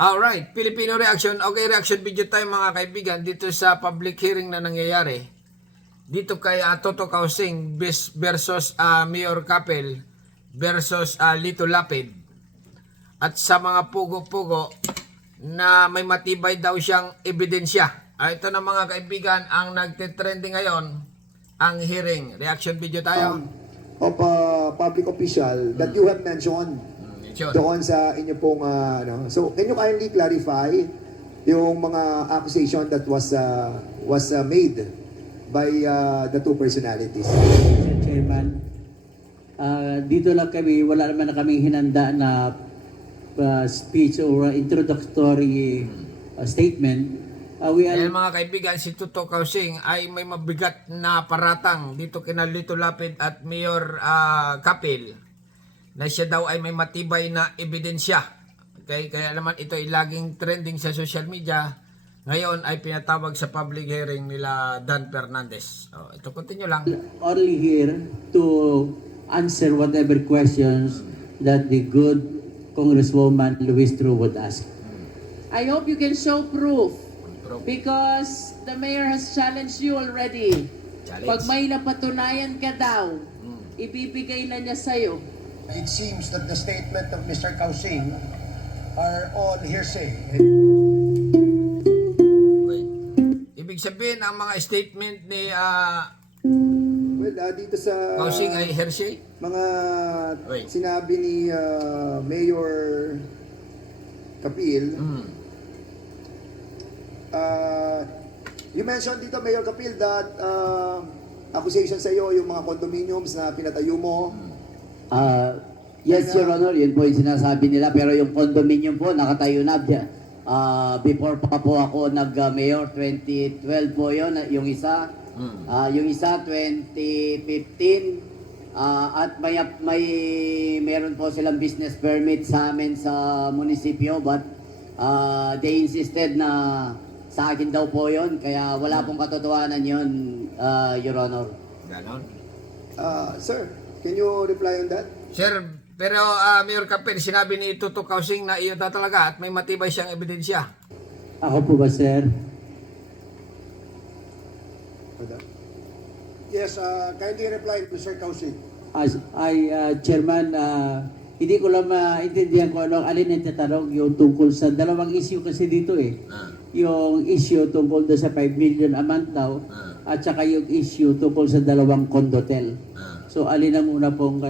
Alright, Filipino reaction. Okay, reaction video tayo mga kaibigan dito sa public hearing na nangyayari. Dito kay Toto Kausing versus Mayor Kapil versus Lito Lapid. At sa mga pugo-pugo na may matibay daw siyang ebidensya. Ito na mga kaibigan ang nagtitrending ngayon, ang hearing. Reaction video tayo. Of public official that you have mentioned doon sa inyo pong So can you kindly clarify yung mga accusation that was made by the two personalities? Mr. Chairman, dito lang kami, wala naman na kaming hinanda na speech or introductory statement. Ayan mga kaibigan, si Toto Kausing ay may mabigat na paratang dito kina Lito Lapid at Mayor Kapil na siya daw ay may matibay na ebidensya. Okay? Kaya naman ito ay laging trending sa social media. Ngayon ay pinatawag sa public hearing nila Dan Fernandez. Ito, continue lang. Only here to answer whatever questions that the good Congresswoman Luis Tru would ask. I hope you can show proof because the mayor has challenged you already. Pag may napatunayan ka daw, ibibigay na niya sa'yo. It seems that the statement of Mr. Kausing are all hearsay. Okay. Ibig sabihin ang mga statement ni Dito sa Kausing ay hearsay? mga Wait. sinabi ni Mayor Kapil, you mentioned dito, Mayor Kapil, that accusation sa iyo yung mga condominiums na pinatayo mo. Yes, Your Honor, yun po yung sinasabi nila. Pero yung condominium po, nakatayo na. Before pa po ako nag-mayor, 2012 po yun, yung isa. Yung isa, 2015. At meron po silang business permit sa amin sa munisipyo. But they insisted na sa akin daw po yun. Kaya wala pong katotohanan yun, Your Honor. Ganon. Sir, can you reply on that? Sir, pero Mayor Kapil, sinabi ni Toto Kausing na iyo na talaga at may matibay siyang ebidensya. Ako po ba, sir? Yes, kindly reply, Mr. Kausing. Chairman, hindi ko lang maintindihan kung alin ang tatanong yung tungkol sa dalawang issue kasi dito eh. Yung issue tungkol doon sa 5 million a month daw at saka yung issue tungkol sa dalawang condotel. So alin na muna pong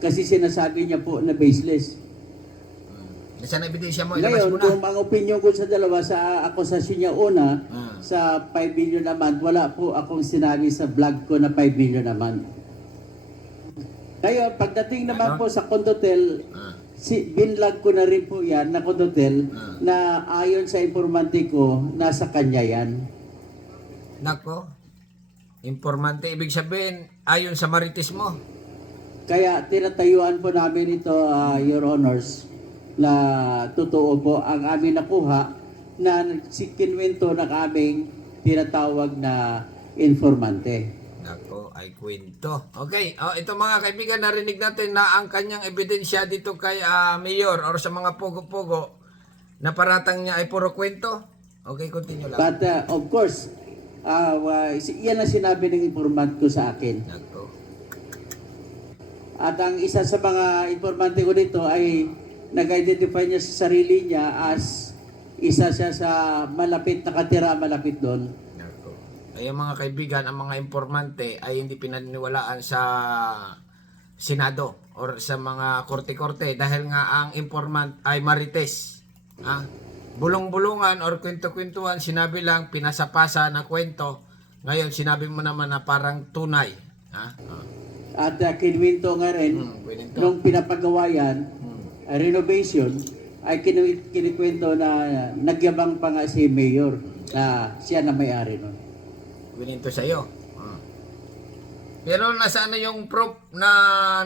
kasi sinasabi niya po na baseless. Nasaan ebidensya mo? Ilabas Ngayon, mo na. kung ang opinion ko sa dalawa sa akusasyon niya una, sa 5 million a month, wala po akong sinabi sa vlog ko na 5 million a month. Ngayon, pagdating naman po sa condotel, binlog ko na rin po yan na condotel na ayon sa informante ko, nasa kanya yan. Nako, informante, ibig sabihin, ayon sa marites mo. Kaya tinatayuan po namin ito, Your Honors, na totoo po ang amin nakuha na kinwento na kaming tinatawag na informante. Nako, ay kwento. Okay, ito mga kaibigan, narinig natin na ang kanyang ebidensya dito kay Mayor or sa mga pugo-pugo na paratang niya ay puro kwento. Okay, continue lang. But of course, yan ang sinabi ng informant ko sa akin. Nako. At ang isa sa mga informante ko dito ay nag-identify niya sa sarili niya as isa siya sa malapit, nakatira malapit doon. Nako. Ay mga kaibigan, ang mga informante ay hindi pinaniniwalaan sa Senado or sa mga korte-korte dahil nga ang informant ay marites. Bulong-bulungan or kwento-kwentuhan, sinabi lang pinasapasa na kwento. Ngayon sinabi mo naman na parang tunay. At kinwento nga rin, nung pinapagawa yan, renovation, ay kinikwento na nagyabang pa nga si Mayor na siya na may-ari nun. Wininto sa iyo. Pero nasaan na yung proof na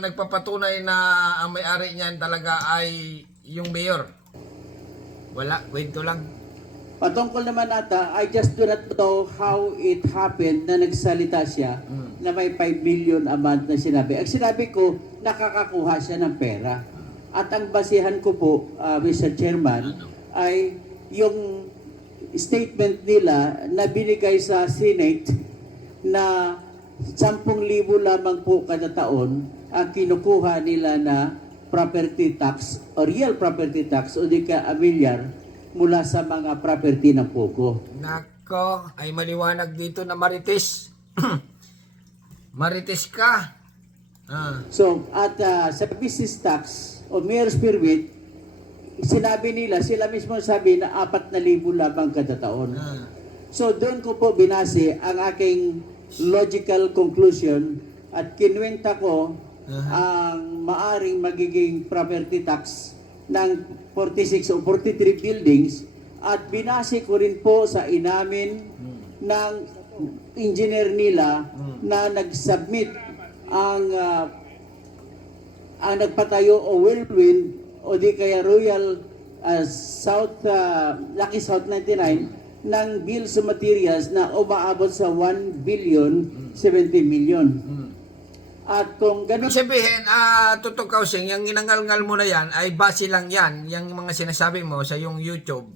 nagpapatunay na ang may-ari niyan talaga ay yung mayor? Wala, kwento lang. Patungkol naman ata, I just do not know how it happened na nagsalita siya na may 5 million a month na sinabi. Ang sinabi ko, nakakakuha siya ng pera. At ang basihan ko po, Mr. Chairman, ay yung statement nila na binigay sa Senate na 10,000 lamang po kada taon ang kinukuha nila na property tax o real property tax o di ka amilyar mula sa mga property ng Pogo. Nako, ay maliwanag dito na marites. Marites ka. So, at sa business tax o mayor's permit, sinabi nila, sila mismo sabi na 4,000 lamang kada taon. So, doon ko po binase ang aking logical conclusion at kinwenta ko ang maaring magiging property tax ng 46 o 43 buildings at binase ko rin po sa inamin ng engineer nila na nag-submit ang nagpatayo o whirlwind o di kaya Royal Lucky South 99 ng bills of materials na umaabot sa 1 billion 70 million. At kung ganun Sabihin, Toto Kausing, yung ginangal-ngal mo na yan, ay base lang yan. Yung mga sinasabi mo sa yung YouTube,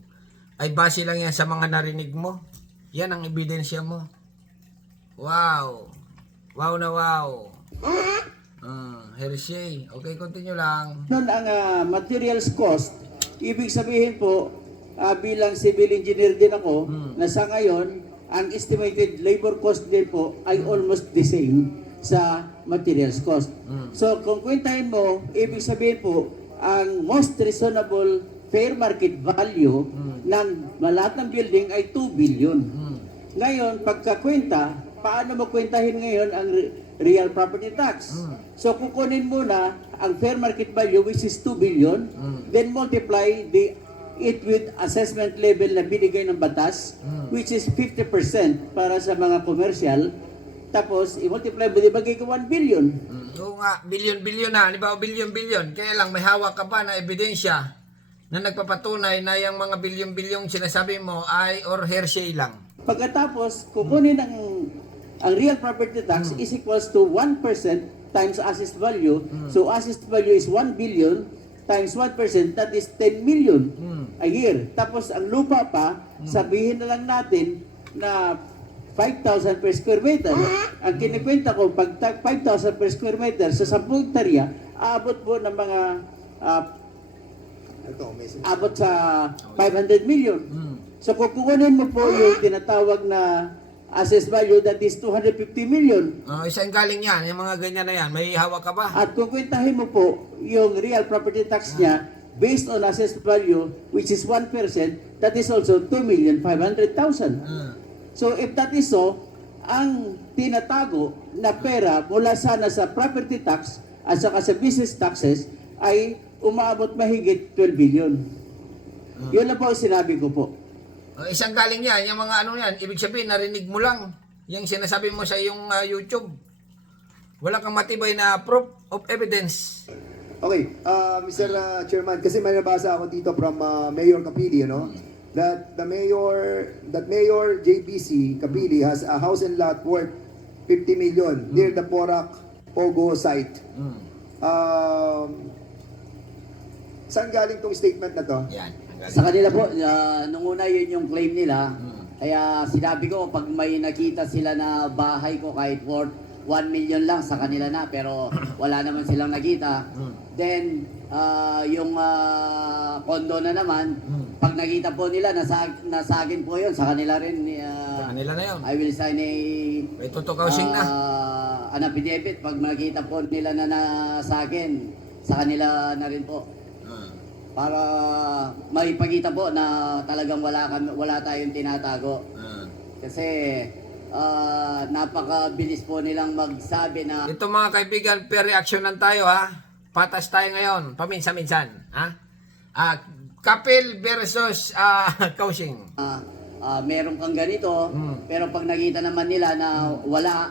ay base lang yan sa mga narinig mo. Yan ang ebidensya mo. Wow. Wow na wow. Hershey. Okay, continue lang. ang materials cost, ibig sabihin po, bilang civil engineer din ako, na sa ngayon, ang estimated labor cost din po ay almost the same sa materials cost. So, kung kwentahin mo, ibig sabihin po, ang most reasonable fair market value ng lahat ng building ay 2 billion. Ngayon, pagkakwenta, paano mo kwentahin ngayon ang real property tax? So, kukunin mo na ang fair market value, which is 2 billion, then multiply it with assessment level na binigay ng batas, which is 50% para sa mga commercial. Tapos, i-multiply mo, di ba ka 1 billion? Oo nga, billion-billion na. Halimbawa, billion-billion. Kaya lang, may hawak ka pa na ebidensya na nagpapatunay na yung mga billion-billion sinasabi mo ay or hearsay lang. Pagkatapos, kukunin ang real property tax is equals to 1% times assessed value. So, assessed value is 1 billion times 1%, that is 10 million a year. Tapos, ang lupa pa, sabihin na lang natin na 5,000 per square meter. Ang kinikwenta ko, pag 5,000 per square meter sa 10 hektarya, aabot po ng mga abot sa 500 million. So kung kukunin mo po yung tinatawag na assessed value, that is 250 million. Isang galing yan, yung mga ganyan na yan. May hawak ka ba? At kung kwentahin mo po yung real property tax niya based on assessed value, which is 1%, that is also 2,500,000. So if that is so, ang tinatago na pera mula sana sa property tax at saka sa business taxes ay umaabot mahigit 12 billion. Yun na po ang sinabi ko po. Isang galing yan, yung mga ano yan, ibig sabihin, narinig mo lang yung sinasabi mo sa iyong YouTube. Wala kang matibay na proof of evidence. Okay, Mr. Chairman, kasi may nabasa ako dito from Mayor Capili, that Mayor JBC Capili has a house and lot worth 50 million near the Porac Pogo site. Saan galing tong statement na to? Yan. Sa kanila po, nung una yun yung claim nila. Kaya sinabi ko, pag may nakita sila na bahay ko kahit worth 1 million lang sa kanila na, pero wala naman silang nakita. Then, yung condo na naman, pag nakita po nila, nasa akin po yun, sa kanila rin. Sa kanila na yun. I will sign May tutukausing na. an affidavit pag makita po nila na nasa akin, sa kanila na rin po. Para maipakita po na talagang wala tayong tinatago. Kasi napakabilis po nilang magsabi na Ito mga kaibigan, per reaction lang tayo ha. Patas tayo ngayon, paminsan-minsan. Ha? Kapil versus Kausing. meron kang ganito, pero pag nakita naman nila na wala,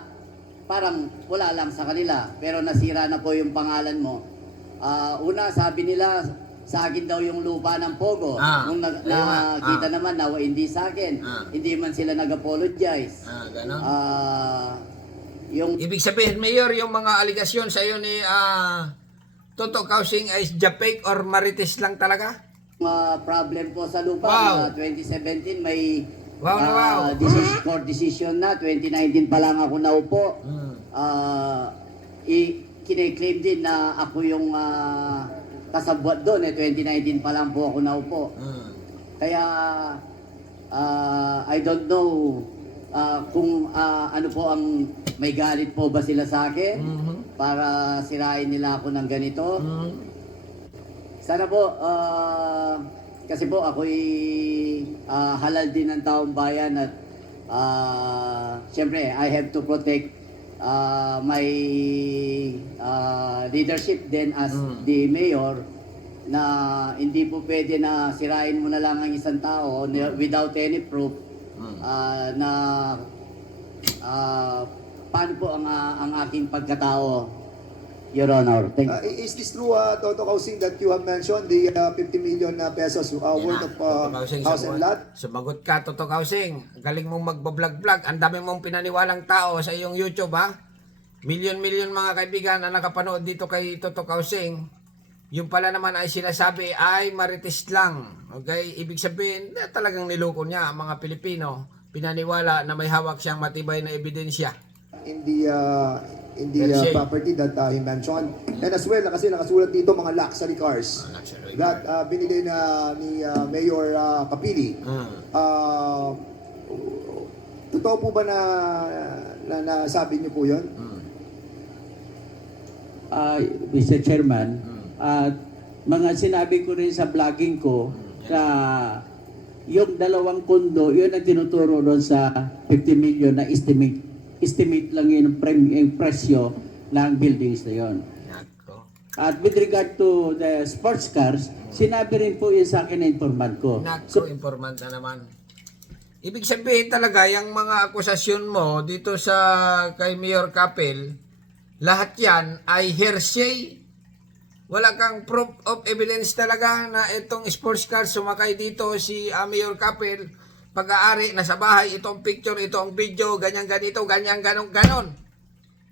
parang wala lang sa kanila, pero nasira na po yung pangalan mo. Una, sabi nila, sa akin daw yung lupa ng Pogo. Nung nakita naman na hindi sa akin, hindi man sila nag-apologize. Ganon. Yung Ibig sabihin, Mayor, yung mga aligasyon sa iyo ni Toto Kausing ay fake or marites lang talaga? problem po sa lupa. Wow. 2017 may Wow na wow. court decision na. 2019 pa lang ako naupo. Kine-claim din na ako yung kasabwat doon. 2019 pa lang po ako naupo. Kaya I don't know kung ano po ang may galit po ba sila sa akin para sirain nila ako ng ganito. Sana po, kasi po ako'y halal din ng taong bayan at siyempre I have to protect my leadership then as the mayor na hindi po pwede na sirain mo na lang ang isang tao without any proof na paano po ang aking pagkatao, Your Honor. Thank you. Is this true, Toto Kausing, that you have mentioned the 50 million pesos worth of house and lot? Sumagot ka, Toto Kausing. Galing mong magbablog-vlog. Ang dami mong pinaniwalang tao sa iyong YouTube, ha? Milyon-milyon mga kaibigan na nakapanood dito kay Toto Kausing. Yung pala naman ay sinasabi ay marites lang. Okay? Ibig sabihin, talagang niloko niya ang mga Pilipino. Pinaniwala na may hawak siyang matibay na ebidensya. In the Let's say. property that he mentioned. And as well, kasi nakasulat dito mga luxury cars that binili na ni Mayor Kapili. Totoo po ba na sabi niyo po yun? Mr. Chairman, mga sinabi ko rin sa vlogging ko na yung dalawang kondo, yun ang tinuturo doon sa 50 million na estimate lang yun yung presyo ng buildings na yun. At with regard to the sports cars, sinabi rin po yun sa akin na informant ko. Informant na naman. Ibig sabihin talaga, yung mga akusasyon mo dito sa kay Mayor Kapil, lahat yan ay hearsay. Wala kang proof of evidence talaga na itong sports car sumakay dito si Mayor Kapil, pag-aari na sa bahay, itong picture, itong video, ganyan ganito, ganyan ganon.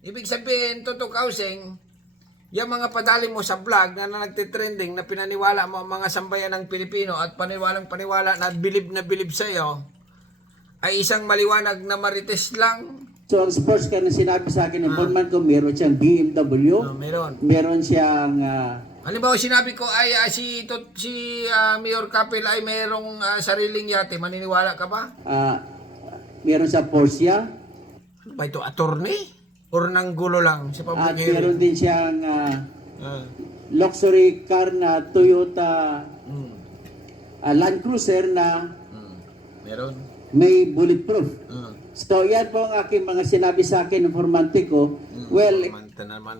Ibig sabihin, Toto Kausing, yung mga padali mo sa vlog na nagtitrending na pinaniwala mo ang mga sambayan ng Pilipino at paniwalang-paniwala na bilib sa'yo, ay isang maliwanag na marites lang. So ang sports car na sinabi sa akin, informant ko, meron siyang BMW, meron siyang... Halimbawa, sinabi ko ay si Mayor Kapil ay mayroong sariling yate, maniniwala ka ba? meron siyang Porsche, Ano ba ito, attorney? Or nang gulo lang sa at public meron hearing? din siyang luxury car na Toyota Land Cruiser na Meron. may bulletproof. So yan po ang aking mga sinabi sa akin, informante ko. Well, Informante naman.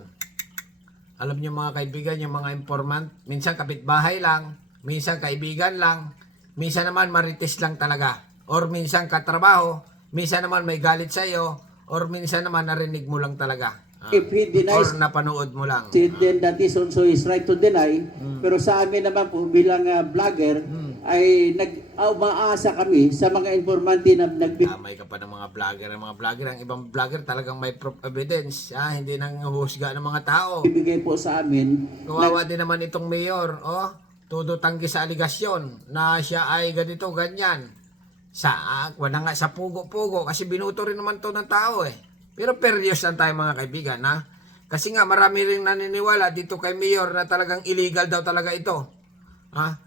Alam niyo mga kaibigan, yung mga informant, minsan kapitbahay lang, minsan kaibigan lang, minsan naman marites lang talaga. Or minsan katrabaho, minsan naman may galit sa iyo, or minsan naman narinig mo lang talaga. if he denies Or napanood mo lang. it, then that is also his right to deny. Pero sa amin naman po bilang vlogger, ay umaasa kami sa mga informante na Damay ka pa ng mga vlogger. Ang mga vlogger, ang ibang vlogger talagang may proof evidence. Hindi nang husga ng mga tao. nagbibigay po sa amin. Kawawa din naman itong mayor. Todo tanggi sa aligasyon na siya ay ganito, ganyan. Wala nga sa pugo-pugo kasi binuto rin naman to ng tao eh. Pero perios lang tayo mga kaibigan, ha? Kasi nga marami rin naniniwala dito kay Mayor na talagang illegal daw talaga ito.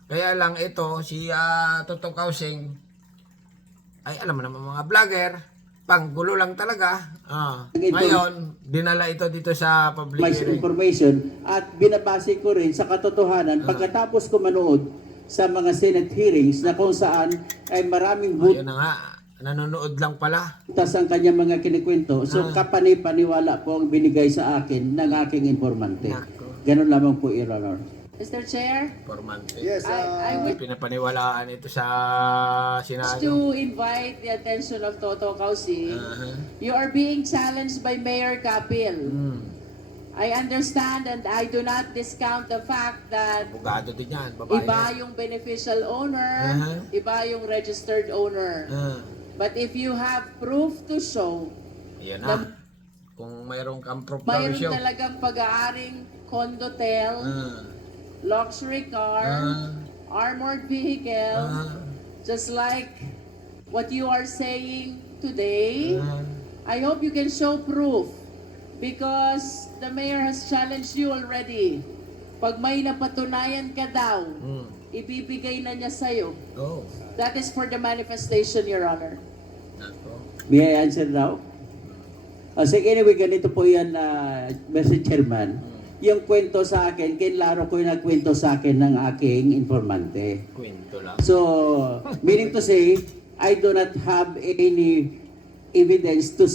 Kaya lang ito, si Toto Kausing, ay alam mo naman mga vlogger, panggulo lang talaga. Ngayon, dinala ito dito sa public May hearing. information at binabase ko rin sa katotohanan pagkatapos ko manood sa mga Senate hearings na kung saan ay maraming Ayun na nga, nanonood lang pala. butas ang kanyang mga kinikwento. So kapani-paniwala po ang binigay sa akin ng aking informante. Ganun lamang po, Your Honor. Mr. Chair, Formante. Yes, I would Pinapaniwalaan ito sa Senado. to invite the attention of Toto Kausing. You are being challenged by Mayor Kapil. I understand and I do not discount the fact that Abogado din yan, babae. iba yung beneficial owner, iba yung registered owner. But if you have proof to show, Ayan na. Kung mayroong kang proof na mayroon show. talagang pag-aaring condotel, luxury car, armored vehicle, just like what you are saying today. I hope you can show proof because the mayor has challenged you already. Pag may napatunayan ka daw, ibibigay na niya sa'yo. Oh. That is for the manifestation, Your Honor. May I answer now? So anyway, ganito po yan, Mr. Chairman. Yung kwento sa akin, kinlaro ko yung nagkwento sa akin ng aking informante. Kwento lang. So, meaning to say, I do not have any evidence to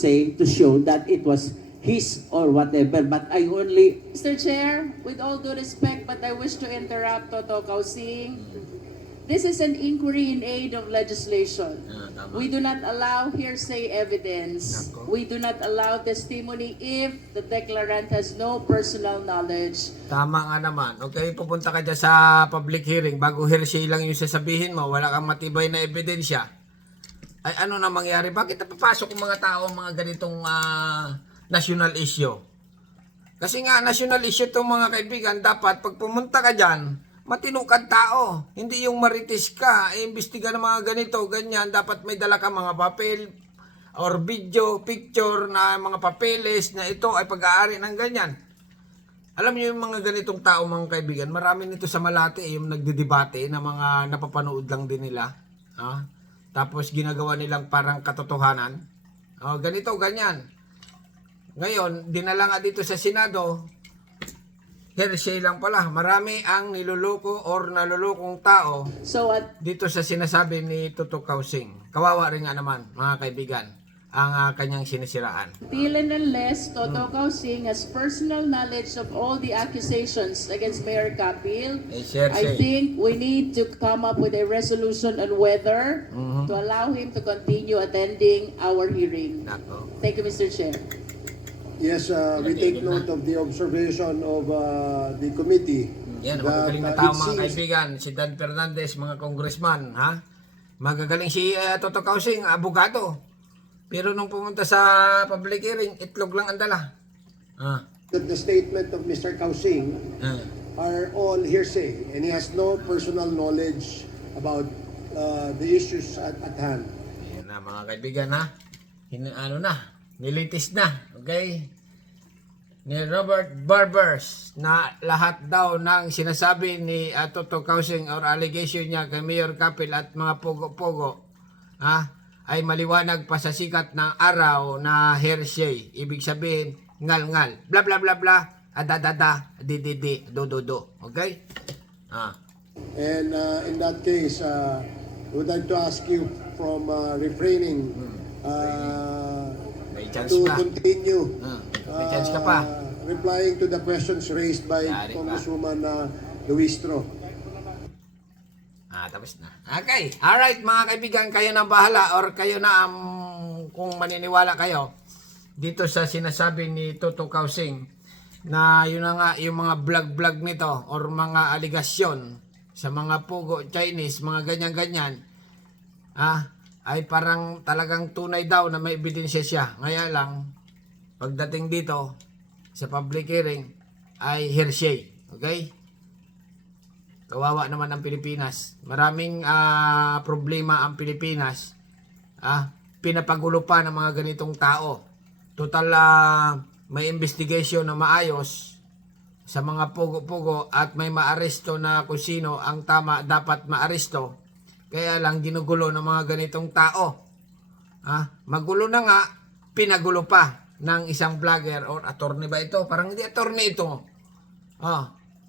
show that it was his or whatever, but I only Mr. Chair, with all due respect, but I wish to interrupt Toto Kausing. This is an inquiry in aid of legislation. We do not allow hearsay evidence. We do not allow testimony if the declarant has no personal knowledge. Tama nga naman. Okay, pupunta ka dyan sa public hearing. Bago hearsay lang yung sasabihin mo, wala kang matibay na ebidensya. Ay ano na mangyari? Bakit napapasok yung mga tao mga ganitong national issue? Kasi nga national issue itong mga kaibigan, dapat pag pumunta ka dyan, matino kang tao. Hindi yung maritis ka, iimbestiga ng mga ganito, ganyan. Dapat may dala ka mga papel or video, picture na mga papeles na ito ay pag-aari ng ganyan. Alam niyo yung mga ganitong tao mga kaibigan, marami nito sa Malate yung nagdidebate na mga napapanood lang din nila. Tapos ginagawa nilang parang katotohanan. Ganito, ganyan. Ngayon, dinala nga dito sa Senado, hearsay lang pala. Marami ang niluloko or nalulokong tao So at dito sa sinasabi ni Toto Kausing. Kawawa rin nga naman, mga kaibigan, ang kanyang sinisiraan. until and unless Toto Kausing has personal knowledge of all the accusations against Mayor Kapil, I think we need to come up with a resolution on whether to allow him to continue attending our hearing. Nako. Thank you, Mr. Chair. Yes, we take note of the observation of the committee. Yan, that, magagaling na tao it mga seems- kaibigan. Si Dan Fernandez, mga congressman, ha? Magagaling si Toto Kausing, abogado. Pero nung pumunta sa public hearing, itlog lang ang dala. That the statement of Mr. Kausing are all hearsay and he has no personal knowledge about the issues at hand. Ayan na mga kaibigan, ha? Nilitis na, okay? Ni Robert Barbers na lahat daw ng sinasabi ni Toto Kausing or allegation niya kay Mayor Kapil at mga pogo-pogo ay maliwanag pa sa sikat ng araw na hearsay. Ibig sabihin, ngal-ngal, bla bla bla bla, adadada, dididi, do. Okay? And in that case, we would like to ask you from refraining May chance to pa. continue May chance ka pa. replying to the questions raised by Yari pa. Congresswoman Luistro. Tapos na. Okay. Alright, mga kaibigan, kayo na bahala or kayo na kung maniniwala kayo dito sa sinasabi ni Toto Kausing na yun na nga yung mga vlog nito or mga aligasyon sa mga pugo, Chinese, mga ganyan-ganyan ay parang talagang tunay daw na may ebidensya siya. Ngaya lang, pagdating dito sa public hearing ay hearsay. Okay? Kawawa naman ang Pilipinas. Maraming problema ang Pilipinas. Pinapagulo pa ng mga ganitong tao. Total may investigation na maayos sa mga pugo-pugo at may maaresto na kung sino ang tama dapat maaresto. Kaya lang ginugulo ng mga ganitong tao. Magulo na nga, pinagulo pa ng isang vlogger or attorney ba ito? Parang hindi attorney ito.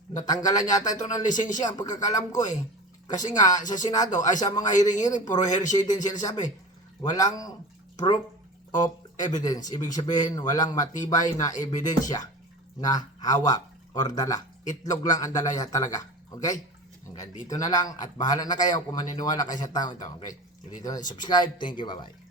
Natanggalan yata ito ng lisensya ang pagkakalam ko eh. Kasi nga sa Senado ay sa mga hearing-hearing puro hearsay din sinasabi. Walang proof of evidence. Ibig sabihin walang matibay na ebidensya na hawak or dala. Itlog lang ang dala talaga. Okay? Hanggang dito na lang at bahala na kayo kung maniniwala kayo sa tao ito. Okay? Dito, subscribe. Thank you. Bye-bye.